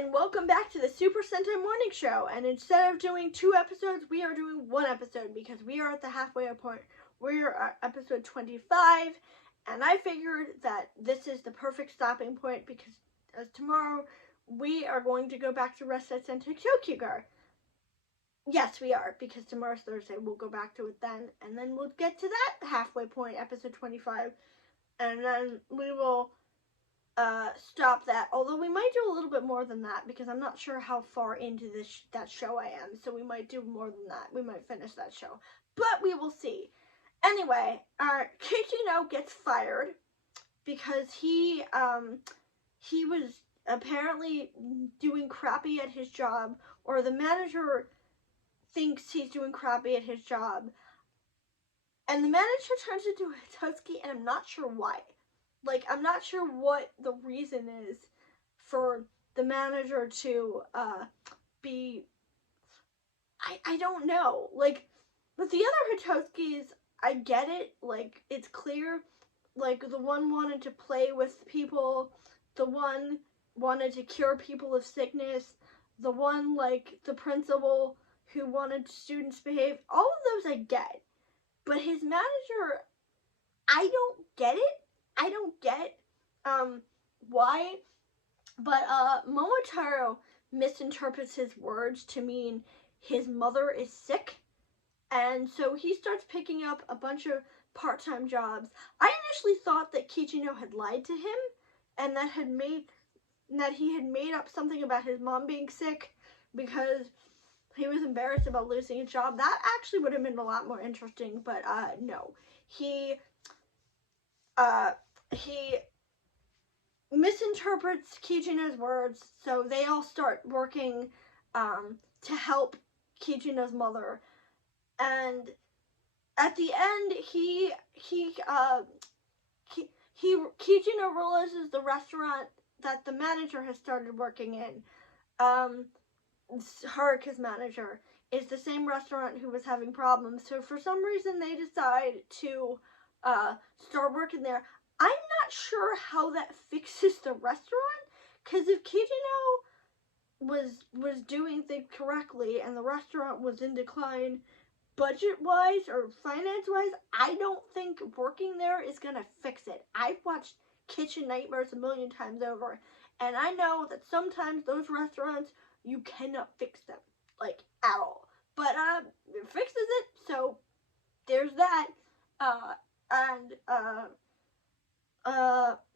and welcome back to the Super Sentai Morning Show. And instead of doing 2 episodes, we are doing 1 episode because we are at the halfway point. We're at episode 25, and I figured that this is the perfect stopping point because as tomorrow we are going to go back to Rest at Sentai Kyokyugar. Yes, we are, because tomorrow's Thursday. We'll go back to it then, and then we'll get to that halfway point, episode 25, and then we will stop that. Although we might do a little bit more than that because I'm not sure how far into that show I am. So we might do more than that. We might finish that show, but we will see. Anyway, Kichino gets fired because he was apparently doing crappy at his job, or the manager thinks he's doing crappy at his job, and the manager turns into a Hitotsuki, and I'm not sure why. Like, I'm not sure what the reason is for the manager to be... I don't know. Like, with the other Hitotskis, I get it. Like, it's clear. Like, the one wanted to play with people. The one wanted to cure people of sickness. The one, like, the principal who wanted students to behave. All of those I get. But his manager, I don't get it. I don't get why, but Momotaro misinterprets his words to mean his mother is sick, and so he starts picking up a bunch of part-time jobs. I initially thought that Kichino had lied to him, and that he had made up something about his mom being sick because he was embarrassed about losing a job. That actually would have been a lot more interesting, but no. He misinterprets Kichino's words, so they all start working to help Kichino's mother. And at the end, Kichino realizes the restaurant that the manager has started working in, Haruka's manager, is the same restaurant who was having problems. So for some reason, they decide to start working there. I'm not sure how that fixes the restaurant, because if Kichino was doing things correctly and the restaurant was in decline budget-wise or finance-wise, I don't think working there is going to fix it. I've watched Kitchen Nightmares a million times over, and I know that sometimes those restaurants, you cannot fix them, like, at all. But it fixes it, so there's that.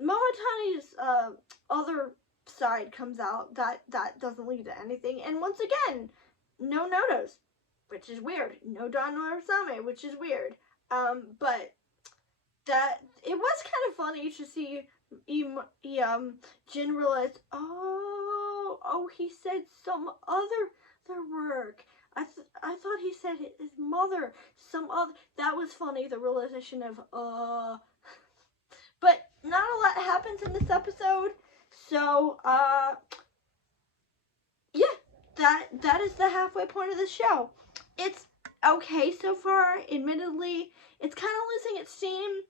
Momotani's other side comes out that doesn't lead to anything, and once again, no Nodos, which is weird. No Don Norasame, which is weird. But that it was kind of funny to see Jin realize, oh, he said some other work. I thought he said his mother, some other. That was funny, the realization of, But not a lot happens in this episode, so, yeah, that is the halfway point of the show. It's okay so far. Admittedly, it's kind of losing its steam.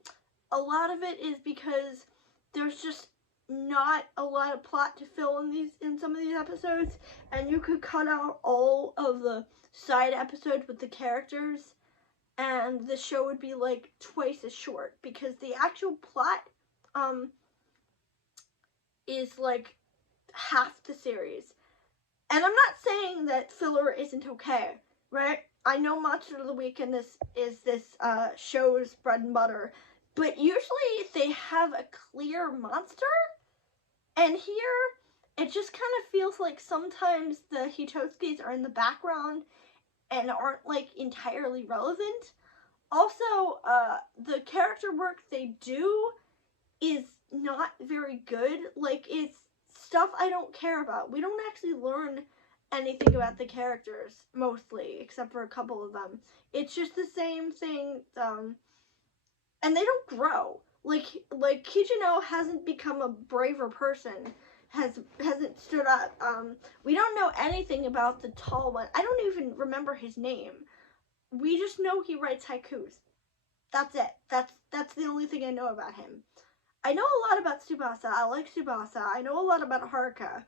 A lot of it is because there's just not a lot of plot to fill in some of these episodes, and you could cut out all of the side episodes with the characters, and the show would be like twice as short, because the actual plot is like half the series. And I'm not saying that filler isn't okay, right? I know Monster of the Week in this show's bread and butter, but usually they have a clear monster, and here it just kind of feels like sometimes the Hitotskis are in the background and aren't like entirely relevant. Also, the character work they do is not very good. Like, it's stuff I don't care about. We don't actually learn anything about the characters, mostly, except for a couple of them. It's just the same thing, and they don't grow. Like Kichino hasn't become a braver person, hasn't stood up. We don't know anything about the tall one. I don't even remember his name. We just know he writes haikus. That's it. That's the only thing I know about him. I know a lot about Tsubasa. I like Tsubasa. I know a lot about Haruka.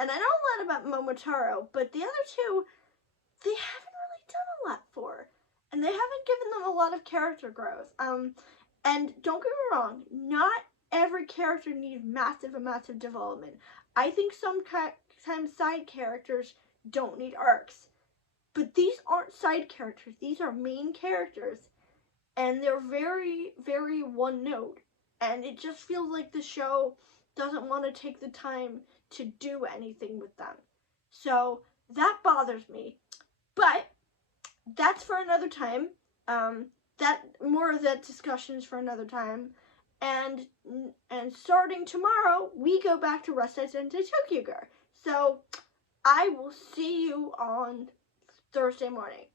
And I know a lot about Momotaro, but the other two, they haven't really done a lot for. And they haven't given them a lot of character growth. And don't get me wrong, not every character needs massive development. I think sometimes side characters don't need arcs. But these aren't side characters. These are main characters. And they're very, very one note. And it just feels like the show doesn't want to take the time to do anything with them. So that bothers me. But that's for another time. More of that discussion is for another time. And starting tomorrow, we go back to Rustai Sentai Tokyo Girl. So I will see you on Thursday morning.